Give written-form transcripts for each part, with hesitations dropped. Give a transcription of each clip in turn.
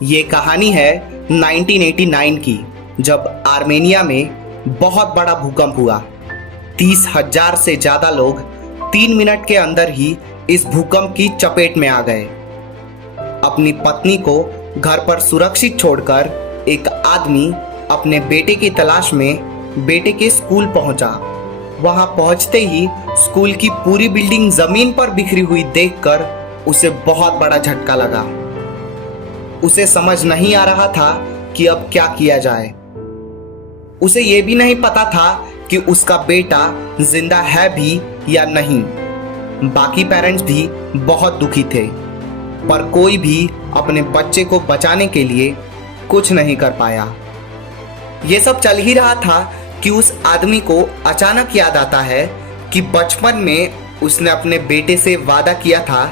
ये कहानी है 1989 की, जब आर्मेनिया में बहुत बड़ा भूकंप हुआ। 30,000 से ज्यादा लोग 3 मिनट के अंदर ही इस भूकंप की चपेट में आ गए। अपनी पत्नी को घर पर सुरक्षित छोड़कर एक आदमी अपने बेटे की तलाश में बेटे के स्कूल पहुंचा। वहां पहुंचते ही स्कूल की पूरी बिल्डिंग जमीन पर बिखरी हुई देखकर उसे बहुत बड़ा झटका लगा। उसे समझ नहीं आ रहा था कि अब क्या किया जाए। उसे यह भी नहीं पता था कि उसका बेटा जिंदा है भी या नहीं। बाकी पेरेंट्स भी बहुत दुखी थे, पर कोई भी अपने बच्चे को बचाने के लिए कुछ नहीं कर पाया। यह सब चल ही रहा था कि उस आदमी को अचानक याद आता है कि बचपन में उसने अपने बेटे से वादा किया था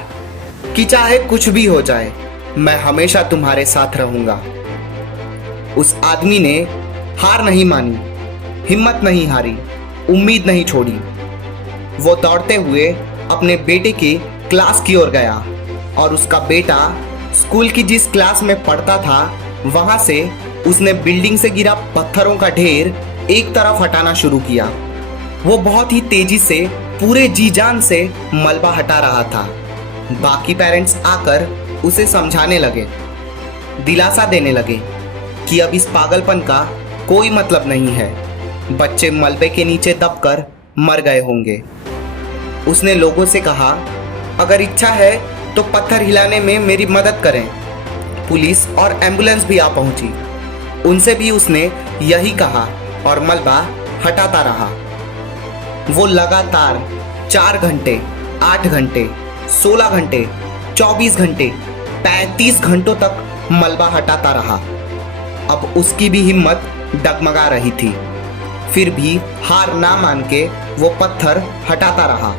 कि चाहे कुछ भी हो जाए, मैं हमेशा तुम्हारे साथ रहूंगा। उस आदमी ने हार नहीं मानी, हिम्मत नहीं हारी, उम्मीद नहीं छोड़ी। वो दौड़ते हुए अपने बेटे के क्लास की ओर गया और उसका बेटा स्कूल की जिस क्लास में पढ़ता था वहां से उसने बिल्डिंग से गिरा पत्थरों का ढेर एक तरफ हटाना शुरू किया। वो बहुत ही तेजी से पूरे जी जान से मलबा हटा रहा था। बाकी पेरेंट्स आकर उसे समझाने लगे, दिलासा देने लगे कि अब इस पागलपन का कोई मतलब नहीं है, बच्चे मलबे के नीचे दबकर मर गए होंगे। उसने लोगों से कहा, अगर इच्छा है तो पत्थर हिलाने में मेरी मदद करें। पुलिस और एम्बुलेंस भी आ पहुंची। उनसे भी उसने यही कहा और मलबा हटाता रहा। वो लगातार 4 घंटे, 8 घंटे, 16 घंटे, 24 घंटे, 35 घंटों तक मलबा हटाता रहा। अब उसकी भी हिम्मत डगमगा रही थी, फिर भी हार ना मान के वो पत्थर हटाता रहा।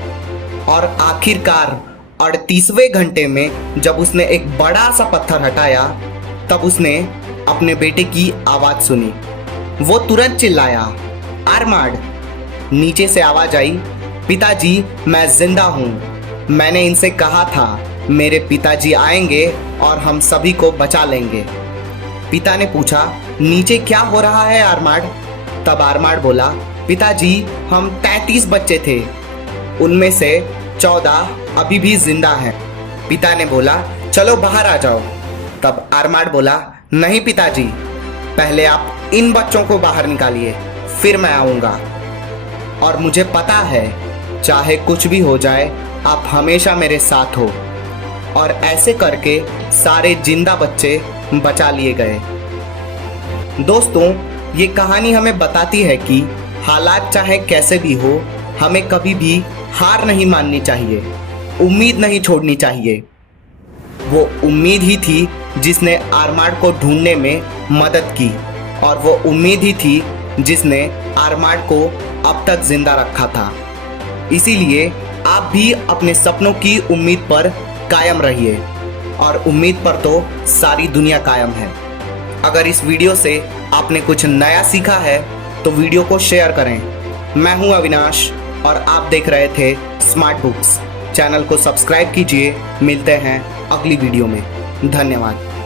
और आखिरकार 38वें घंटे में जब उसने एक बड़ा सा पत्थर हटाया, तब उसने अपने बेटे की आवाज सुनी। वो तुरंत चिल्लाया, आर्माड। नीचे से आवाज आई, पिताजी मैं जिंदा हूं। मैंने इनसे कहा था मेरे पिताजी आएंगे और हम सभी को बचा लेंगे। पिता ने पूछा, नीचे क्या हो रहा है आर्माड? तब आर्माड बोला, पिताजी हम 33 बच्चे थे, उनमें से 14 अभी भी जिंदा हैं। पिता ने बोला, चलो बाहर आ जाओ। तब आर्माड बोला, नहीं पिताजी, पहले आप इन बच्चों को बाहर निकालिए, फिर मैं आऊंगा। और मुझे पता है चाहे कुछ भी हो जाए आप हमेशा मेरे साथ हो। और ऐसे करके सारे जिंदा बच्चे बचा लिए गए। दोस्तों, ये कहानी हमें बताती है कि हालात चाहे कैसे भी हो, हमें कभी भी हार नहीं माननी चाहिए, उम्मीद नहीं छोड़नी चाहिए। वो उम्मीद ही थी जिसने आर्माड को ढूंढने में मदद की, और वो उम्मीद ही थी जिसने आर्माड को अब तक जिंदा रखा था। इसीलिए आप भी अपने सपनों की उम्मीद पर कायम रहिए, और उम्मीद पर तो सारी दुनिया कायम है। अगर इस वीडियो से आपने कुछ नया सीखा है तो वीडियो को शेयर करें। मैं हूं अविनाश और आप देख रहे थे स्मार्ट बुक्स। चैनल को सब्सक्राइब कीजिए। मिलते हैं अगली वीडियो में। धन्यवाद।